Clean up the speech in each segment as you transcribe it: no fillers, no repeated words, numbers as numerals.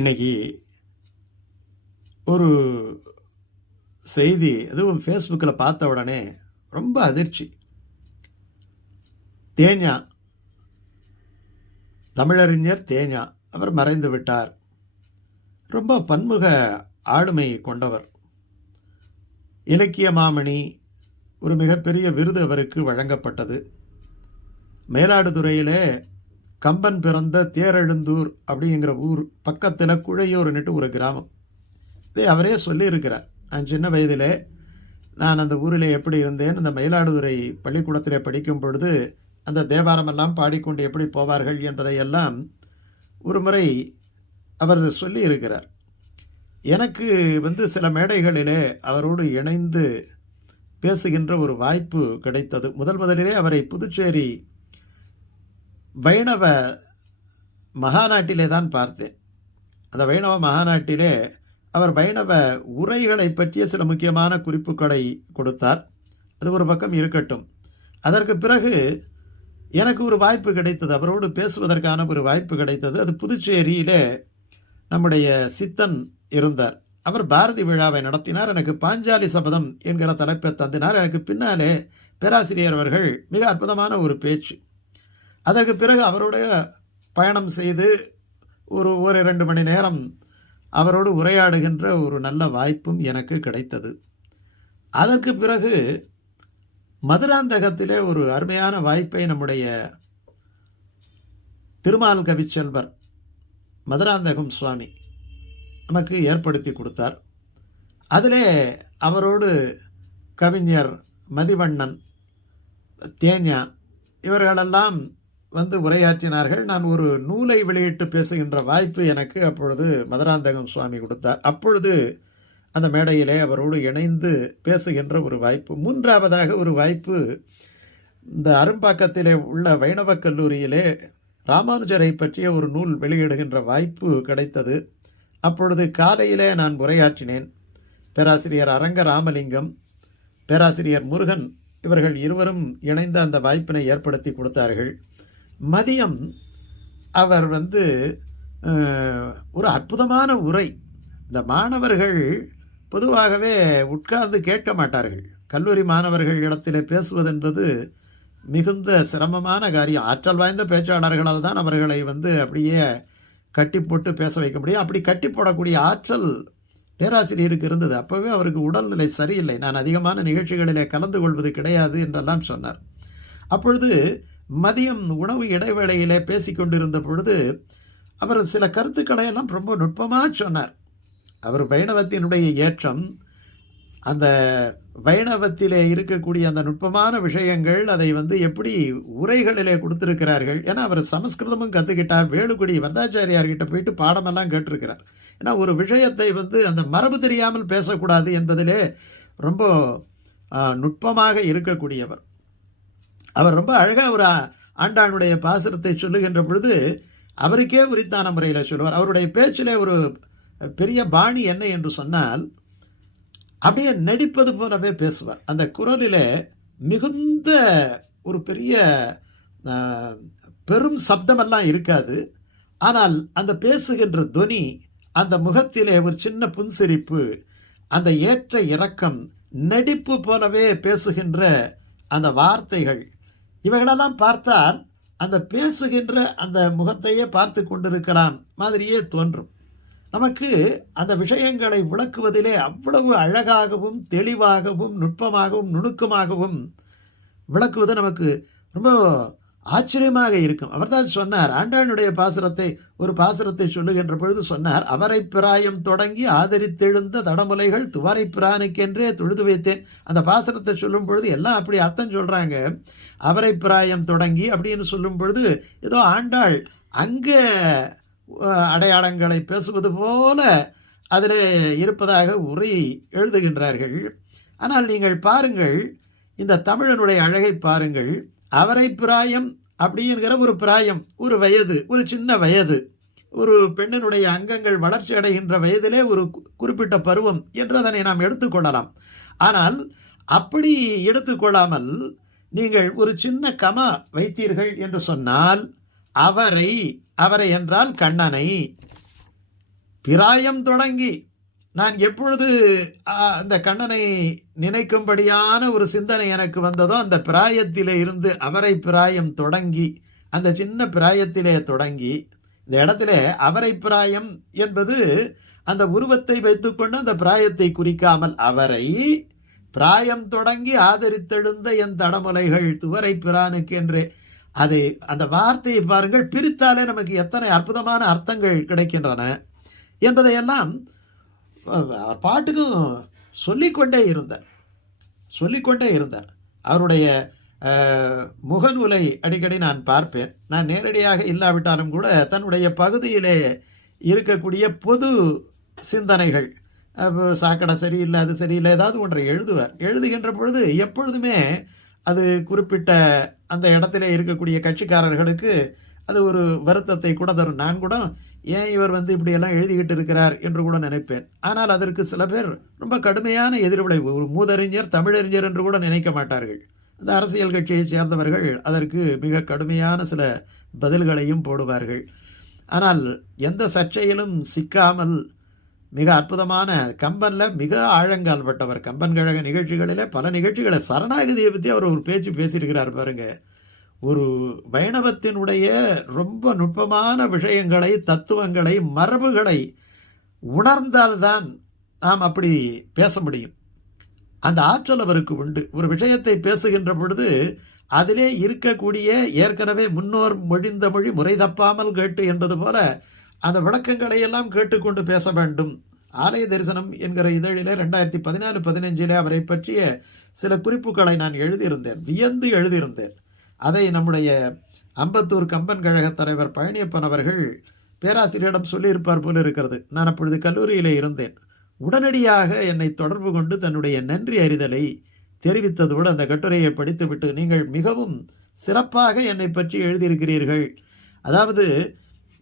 இன்னைக்கு ஒரு செய்தி அதுவும் ஃபேஸ்புக்கில் பார்த்த உடனே ரொம்ப அதிர்ச்சி. தேஞா, தமிழறிஞர் தேஞா அவர் மறைந்து விட்டார். ரொம்ப பன்முக ஆளுமை கொண்டவர். இலக்கிய மாமணி ஒரு மிகப்பெரிய விருது அவருக்கு வழங்கப்பட்டது. மயிலாடுதுறையிலே கம்பன் பிறந்த தேரெழுந்தூர் அப்படிங்கிற ஊர் பக்கத்தில் குழையூர்னுட்டு ஒரு கிராமம். இதை அவரே சொல்லியிருக்கிறார். நான் சின்ன வயதிலே நான் அந்த ஊரில் எப்படி இருந்தேன், அந்த மயிலாடுதுறை பள்ளிக்கூடத்தில் படிக்கும் பொழுது அந்த தேவாரமெல்லாம் பாடிக்கொண்டு எப்படி போவார்கள் என்பதையெல்லாம் ஒரு முறை அவர் சொல்லி இருக்கிறார். எனக்கு சில மேடைகளிலே அவரோடு இணைந்து பேசுகின்ற ஒரு வாய்ப்பு கிடைத்தது. முதலிலே அவரை புதுச்சேரி வைணவ மகாநாட்டிலே தான் பார்த்தேன். அந்த வைணவ மகாநாட்டிலே அவர் வைணவ உரைகளை பற்றிய சில முக்கியமான குறிப்புகளை கொடுத்தார். அது ஒரு பக்கம் இருக்கட்டும். அதற்கு பிறகு எனக்கு ஒரு வாய்ப்பு கிடைத்தது, அவரோடு பேசுவதற்கான ஒரு வாய்ப்பு கிடைத்தது. அது புதுச்சேரியிலே நம்முடைய சித்தன் இருந்தார். அவர் பாரதி விழாவை நடத்தினார். எனக்கு பாஞ்சாலி சபதம் என்கிற தலைப்பை தந்தினார். எனக்கு பின்னாலே பேராசிரியர் அவர்கள் மிக அற்புதமான ஒரு பேச்சு. அதற்கு பிறகு அவருடைய பயணம் செய்து ஒரு 2 மணி நேரம் அவரோடு உரையாடுகின்ற ஒரு நல்ல வாய்ப்பும் எனக்கு கிடைத்தது. அதற்கு பிறகு மதுராந்தகத்திலே ஒரு அருமையான வாய்ப்பை நம்முடைய திருமால் கவிச்செல்வர் மதுராந்தகம் சுவாமி நமக்கு ஏற்படுத்தி கொடுத்தார். அதிலே அவரோடு கவிஞர் மதிவண்ணன், தேஞா இவர்களெல்லாம் உரையாற்றினார்கள். நான் ஒரு நூலை வெளியிட்டு பேசுகின்ற வாய்ப்பு எனக்கு அப்பொழுது மதுராந்தகம் சுவாமி கொடுத்தார். அப்பொழுது அந்த மேடையிலே அவரோடு இணைந்து பேசுகின்ற ஒரு வாய்ப்பு. மூன்றாவதாக ஒரு வாய்ப்பு, இந்த அரும்பாக்கத்திலே உள்ள வைணவக் கல்லூரியிலே ராமானுஜரை பற்றிய ஒரு நூல் வெளியிடுகின்ற வாய்ப்பு கிடைத்தது. அப்பொழுது காலையிலே நான் உரையாற்றினேன். பேராசிரியர் அரங்க ராமலிங்கம், பேராசிரியர் முருகன் இவர்கள் இருவரும் இணைந்து அந்த வாய்ப்பினை ஏற்படுத்தி கொடுத்தார்கள். மதியம் அவர் ஒரு அற்புதமான உரை. இந்த மாணவர்கள் பொதுவாகவே உட்கார்ந்து கேட்க மாட்டார்கள். கல்லூரி மாணவர்கள் இடத்திலே பேசுவதென்பது மிகுந்த சிரமமான காரியம். ஆற்றல் வாய்ந்த பேச்சாளர்களால் தான் அவர்களை அப்படியே கட்டி போட்டு பேச வைக்க முடியும். அப்படி கட்டி போடக்கூடிய ஆற்றல் பேராசிரியருக்கு இருந்தது. அப்போவே அவருக்கு உடல்நிலை சரியில்லை. நான் அதிகமான நிகழ்ச்சிகளிலே கலந்து கொள்வது கிடையாது என்றெல்லாம் சொன்னார். அப்பொழுது மதியம் உணவு இடைவேளையிலே பேசி கொண்டிருந்த பொழுது அவர் சில கருத்துக்களை எல்லாம் ரொம்ப நுட்பமாக சொன்னார். அவர் வைணவத்தினுடைய ஏற்றம், அந்த வைணவத்திலே இருக்கக்கூடிய அந்த நுட்பமான விஷயங்கள், அதை எப்படி உரைகளிலே கொடுத்துருக்கிறார்கள். ஏன்னா அவர் சமஸ்கிருதமும் கற்றுக்கிட்டார். வேலுக்குடி வரதாச்சாரியார்கிட்ட போயிட்டு பாடமெல்லாம் கேட்டிருக்கிறார். ஏன்னா ஒரு விஷயத்தை அந்த மரபு தெரியாமல் பேசக்கூடாது என்பதிலே ரொம்ப நுட்பமாக இருக்கக்கூடியவர். அவர் ரொம்ப அழகாக ஒரு ஆண்டாளுடைய பாசுரத்தை சொல்லுகின்ற பொழுது அவருக்கே உரித்தான முறையில் சொல்லுவார். அவருடைய பேச்சிலே ஒரு பெரிய பாணி என்ன என்று சொன்னால், அப்படியே நடிப்பது போலவே பேசுவார். அந்த குரலில் மிகுந்த ஒரு பெரிய பெரும் சப்தமெல்லாம் இருக்காது. ஆனால் அந்த பேசுகின்ற துவனி, அந்த முகத்திலே ஒரு சின்ன புன்சிரிப்பு, அந்த ஏற்ற இறக்கம், நடிப்பு போலவே பேசுகின்ற அந்த வார்த்தைகள், இவைகளெல்லாம் பார்த்தால் அந்த பேசுகின்ற அந்த முகத்தையே பார்த்து கொண்டிருக்கலாம் மாதிரியே தோன்றும். நமக்கு அந்த விஷயங்களை விளக்குவதிலே அவ்வளவு அழகாகவும் தெளிவாகவும் நுட்பமாகவும் நுணுக்கமாகவும் விளக்குவது நமக்கு ரொம்ப ஆச்சரியமாக இருக்கும். அவர்தான் சொன்னார், ஆண்டாளுடைய ஒரு பாசுரத்தை சொல்லுகின்ற பொழுது சொன்னார், அவரை பிராயம் தொடங்கி ஆதரித்தெழுந்த தடமுலைகள் துவரை பிரானுக்கென்றே தொழுது வைத்தேன். அந்த பாசுரத்தை சொல்லும் பொழுது எல்லாம் அப்படி அர்த்தம் சொல்கிறாங்க. அவரை பிராயம் தொடங்கி அப்படின்னு சொல்லும் பொழுது ஏதோ ஆண்டாள் அங்கே அடையாளங்களை பேசுவது போல அதில் இருப்பதாக உரை எழுதுகின்றார்கள். ஆனால் நீங்கள் பாருங்கள், இந்த தமிழனுடைய அழகை பாருங்கள். அவரை பிராயம் அப்படிங்கிற ஒரு பிராயம், ஒரு வயது, ஒரு சின்ன வயது, ஒரு பெண்ணினுடைய அங்கங்கள் வளர்ச்சி அடைகின்ற வயதிலே ஒரு குறிப்பிட்ட பருவம் என்று அதனை நாம் எடுத்துக்கொள்ளலாம். ஆனால் அப்படி எடுத்துக்கொள்ளாமல் நீங்கள் ஒரு சின்ன கமா வைத்தீர்கள் என்று சொன்னால், அவரை என்றால் கண்ணனை, பிராயம் தொடங்கி நான் எப்பொழுது அந்த கண்ணனை நினைக்கும்படியான ஒரு சிந்தனை எனக்கு வந்ததோ அந்த பிராயத்திலே இருந்து அவரை பிராயம் தொடங்கி அந்த சின்ன பிராயத்திலே தொடங்கி இந்த இடத்துல அவரை பிராயம் என்பது அந்த உருவத்தை வைத்துக்கொண்டு அந்த பிராயத்தை குறிக்காமல் அவரை பிராயம் தொடங்கி ஆதரித்தெழுந்த என் தடமுலைகள் துவரை பிரானுக்கு என்று அதை அந்த வார்த்தையை பாருங்கள், பிரித்தாலே நமக்கு எத்தனை அற்புதமான அர்த்தங்கள் கிடைக்கின்றன என்பதையெல்லாம் பாட்டுக்கும் சொல்லிக்கொண்டே இருந்தார். அவருடைய முகநூலை அடிக்கடி நான் பார்ப்பேன். நான் நேரடியாக இல்லாவிட்டாலும் கூட தன்னுடைய பகுதியிலே இருக்கக்கூடிய பொது சிந்தனைகள், சாக்கடை சரியில்லை, அது சரியில்லை, ஏதாவது ஒன்றை எழுதுகின்ற பொழுது எப்பொழுதுமே அது குறிப்பிட்ட அந்த இடத்துல இருக்கக்கூடிய கட்சிக்காரர்களுக்கு அது ஒரு வருத்தத்தை கூட தரும். நான் கூட ஏன் இவர் இப்படியெல்லாம் எழுதிக்கிட்டு இருக்கிறார் என்று கூட நினைப்பேன். ஆனால் அதற்கு சில பேர் ரொம்ப கடுமையான எதிர்விளைவு, ஒரு மூதறிஞர் தமிழறிஞர் என்று கூட நினைக்க மாட்டார்கள். அந்த அரசியல் கட்சியை சேர்ந்தவர்கள் அதற்கு மிக கடுமையான சில பதில்களையும் போடுவார்கள். ஆனால் எந்த சர்ச்சையிலும் சிக்காமல் மிக அற்புதமான கம்பனில் மிக ஆழங்கால் பட்டவர். கம்பன் கழக நிகழ்ச்சிகளிலே பல நிகழ்ச்சிகளை சரணாகதியை பற்றி அவர் ஒரு பேச்சு பேசியிருக்கிறார் பாருங்க. ஒரு வைணவத்தினுடைய ரொம்ப நுட்பமான விஷயங்களை, தத்துவங்களை, மரபுகளை உணர்ந்தால்தான் நாம் அப்படி பேச முடியும். அந்த ஆற்றல் அவருக்கு உண்டு. ஒரு விஷயத்தை பேசுகின்ற பொழுது அதிலே இருக்கக்கூடிய ஏற்கனவே முன்னோர் மொழிந்த மொழி முறை தப்பாமல் கேட்டு என்பது போல அந்த விளக்கங்களை எல்லாம் கேட்டுக்கொண்டு பேச வேண்டும். ஆலய தரிசனம் என்கிற இதழிலே 2014-15 அவரை பற்றிய சில குறிப்புகளை நான் வியந்து எழுதியிருந்தேன். அதை நம்முடைய அம்பத்தூர் கம்பன் கழக தலைவர் பழனியப்பன் அவர்கள் பேராசிரியரிடம் சொல்லியிருப்பார் போல இருக்கிறது. நான் அப்பொழுது கல்லூரியிலே இருந்தேன். உடனடியாக என்னை தொடர்பு கொண்டு தன்னுடைய நன்றி அறிதலை தெரிவித்ததோடு அந்த கட்டுரையை படித்துவிட்டு, நீங்கள் மிகவும் சிறப்பாக என்னை பற்றி எழுதியிருக்கிறீர்கள், அதாவது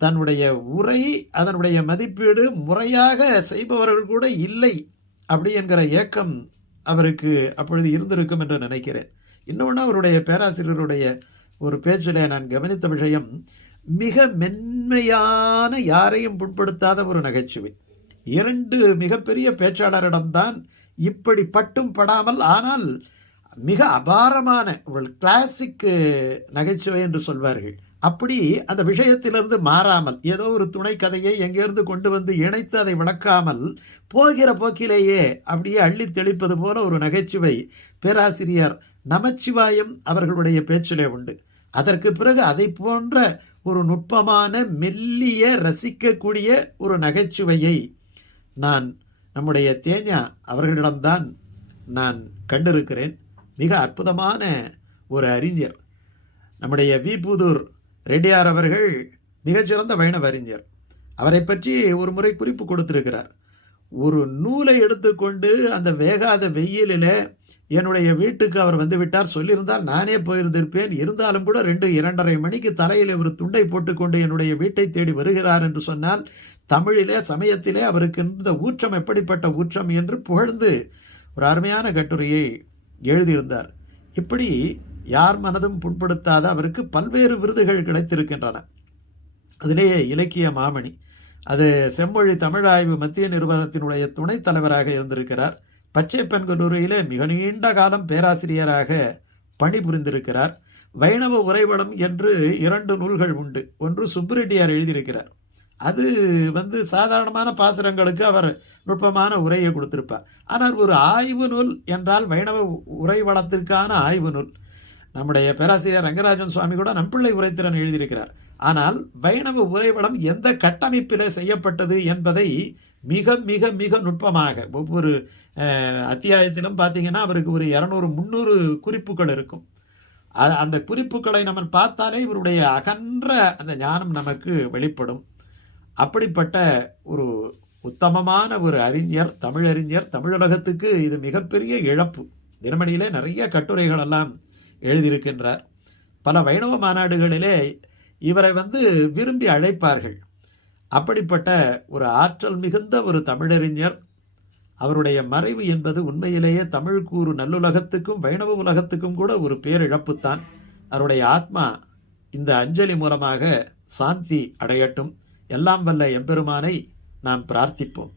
தன்னுடைய உரை அதனுடைய மதிப்பீடு முறையாக செய்பவர்கள் கூட இல்லை அப்படி என்கிற ஏக்கம் அவருக்கு அப்பொழுது இருந்திருக்கும் என்று நினைக்கிறேன். இன்னொன்று, அவருடைய பேராசிரியருடைய ஒரு பேச்சில் நான் கவனித்த விஷயம், மிக மென்மையான யாரையும் புண்படுத்தாத ஒரு நகைச்சுவை. 2 மிகப்பெரிய பேச்சாளரிடம்தான் இப்படி பட்டும் படாமல் ஆனால் மிக அபாரமான ஒரு கிளாசிக் நகைச்சுவை என்று சொல்வார்கள். அப்படி அந்த விஷயத்திலிருந்து மாறாமல் ஏதோ ஒரு துணை கதையை எங்கேருந்து கொண்டு வந்து இணைத்து அதை விளக்காமல் போகிற போக்கிலேயே அப்படியே அள்ளி தெளிப்பது போல ஒரு நகைச்சுவை பேராசிரியர் நமச்சிவாயம் அவர்களுடைய பேச்சிலே உண்டு. அதற்கு பிறகு அதை போன்ற ஒரு நுட்பமான மெல்லிய ரசிக்கக்கூடிய ஒரு நகைச்சுவையை நான் நம்முடைய தேஞா அவர்களிடம்தான் நான் கண்டிருக்கிறேன். மிக அற்புதமான ஒரு அறிஞர். நம்முடைய விபுதூர் ரெட்டியார் அவர்கள் மிகச்சிறந்த வைணவ அறிஞர். அவரை பற்றி ஒரு முறை குறிப்பு கொடுத்திருக்கிறார். ஒரு நூலை எடுத்துக்கொண்டு அந்த வேகாத வெயிலில் என்னுடைய வீட்டுக்கு அவர் வந்துவிட்டார். சொல்லியிருந்தால் நானே போயிருந்திருப்பேன். இருந்தாலும் கூட 2-2:30 மணிக்கு தலையில் ஒரு துண்டை போட்டுக்கொண்டு என்னுடைய வீட்டை தேடி வருகிறார் என்று சொன்னால் தமிழிலே சமயத்திலே அவருக்கு இந்த ஊற்றம் எப்படிப்பட்ட ஊற்றம் என்று புகழ்ந்து ஒரு அருமையான கட்டுரையை எழுதியிருந்தார். இப்படி யார் மனதும் புண்படுத்தாத அவருக்கு பல்வேறு விருதுகள் கிடைத்திருக்கின்றன. அதிலேயே இலக்கிய மாமணி, அது செம்மொழி தமிழாய்வு மத்திய நிறுவனத்தினுடைய துணைத் தலைவராக இருந்திருக்கிறார். பச்சைப்பன் கல்லூரியிலே மிக நீண்ட காலம் பேராசிரியராக பணிபுரிந்திருக்கிறார். வைணவ உரைவளம் என்று 2 நூல்கள் உண்டு. ஒன்று சுப்புரெட்டியார் எழுதியிருக்கிறார். அது சாதாரணமான பாசுரங்களுக்கு அவர் நுட்பமான உரையை கொடுத்திருப்பார். ஆனால் ஒரு ஆய்வு நூல் என்றால் வைணவ உரைவளத்திற்கான ஆய்வு நூல். நம்முடைய பேராசிரியர் ரங்கராஜன் சுவாமி கூட நம்பிள்ளை உரைத்திறன் எழுதியிருக்கிறார். ஆனால் வைணவ உரைவளம் எந்த கட்டமைப்பில் செய்யப்பட்டது என்பதை மிக மிக மிக நுட்பமாக ஒவ்வொரு அத்தியாயத்திலும் பார்த்தீங்கன்னா அவருக்கு ஒரு 200-300 குறிப்புகள் இருக்கும். அந்த குறிப்புகளை நம்ம பார்த்தாலே இவருடைய அகன்ற அந்த ஞானம் நமக்கு வெளிப்படும். அப்படிப்பட்ட ஒரு உத்தமமான ஒரு அறிஞர், தமிழறிஞர். தமிழகத்துக்கு இது மிகப்பெரிய இழப்பு. தினமணியிலே நிறைய கட்டுரைகள் எல்லாம் எழுதியிருக்கின்றார். பல வைணவ மாநாடுகளிலே இவரை விரும்பி அழைப்பார்கள். அப்படிப்பட்ட ஒரு ஆற்றல் மிகுந்த ஒரு தமிழறிஞர். அவருடைய மறைவு என்பது உண்மையிலேயே தமிழ்க்கூறு நல்லுலகத்துக்கும் வைணவ உலகத்துக்கும் கூட ஒரு பேரிழப்புத்தான். அவருடைய ஆத்மா இந்த அஞ்சலி மூலமாக சாந்தி அடையட்டும். எல்லாம் வல்ல எம்பெருமானை நாம் பிரார்த்திப்போம்.